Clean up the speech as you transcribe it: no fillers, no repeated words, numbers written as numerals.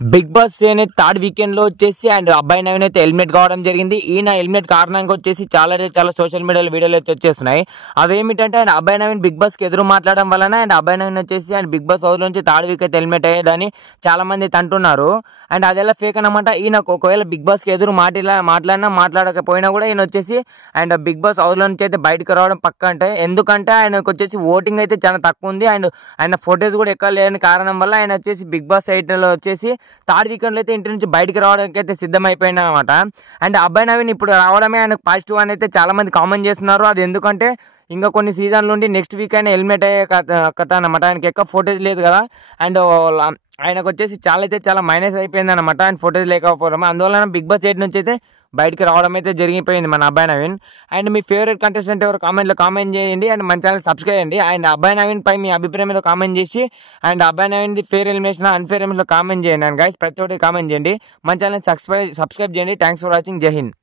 Big boss అనేది third weekend లో వచ్చేసి అండ్ అబ్బాయి నవీన్ అయితే ఎలిమినేట్ కావడం జరిగింది. ఈయన ఎలిమినేట్ కారణంగా వచ్చేసి చాలా సోషల్ మీడియాలో వీడియోలు అయితే వచ్చేస్తున్నాయి. అవేమిటంటే అండ్ అబ్బాయి నవీన్ బిగ్ బాస్ కి ఎదురు మాట్లాడడం వలన అండ్ అబ్బాయి నవీన్ వచ్చేసి అండ్ బిగ్ బాస్ హౌస్ నుంచి థర్డ్ వీక్ అయితే ఎలిమినేట్ అయ్యాడని చాలా మంది అంటున్నారు. అండ్ అదెలా ఫేక్ అనమాట. ఈయనకు ఒకవేళ బిగ్ బాస్ కి ఎదురు మాట్లాడినా మాట్లాడకపోయినా కూడా ఈయన వచ్చేసి అండ్ బిగ్ బాస్ హౌస్ లో నుంచి అయితే బయటకు రావడం పక్క. అంటే ఎందుకంటే ఆయనకు వచ్చేసి ఓటింగ్ అయితే చాలా తక్కువ ఉంది అండ్ ఆయన ఫోటోస్ కూడా ఎక్కువ లేని కారణం వల్ల ఆయన వచ్చేసి బిగ్ బాస్ సైట్ లో వచ్చేసి థర్డ్ వీకెండ్లో అయితే ఇంటి నుంచి బయటకు రావడానికి అయితే సిద్ధమైపోయింది అనమాట. అండ్ అబ్బాయి నవీన్ ఇప్పుడు రావడమే ఆయనకు పాజిటివ్ అని అయితే చాలా మంది కామెంట్ చేస్తున్నారు. అది ఎందుకంటే ఇంకా కొన్ని సీజన్లు ఉండి నెక్స్ట్ వీక్ అయినా ఎలిమినేట్ అయ్యే కథ అనమాట. ఆయనకి ఎక్కువ ఫోటోస్ లేదు కదా అండ్ ఆయనకు వచ్చేసి చాలా మైనస్ అయిపోయింది అనమాట ఆయన ఫోటోస్ లేకపోవడం. అందువల్ల బిగ్ బాస్ ఎయిట్ నుంచి అయితే బయటకు రావడం అయితే జరిగిపోయింది మన అబ్బాయి Naveen. And me favourite contestant ఎవరు కామెంట్లో కామెంట్ చేయండి అండ్ మన ఛానల్ సబ్స్క్రైబ్ చేయండి. అండ్ అబ్బాయి నవీన్ పై మీ అభిప్రాయం మీద కామెంట్ చేసి అండ్ అబ్బాయి నవీన్ది fair elimination unfair elimination comment చేయండి. అండ్ గైస్ ప్రతి ఒక్కటి కామెంట్ చేయండి. మన ఛానల్ సబ్స్క్రైబ్ చేయండి. Thanks for watching. జై హింద్.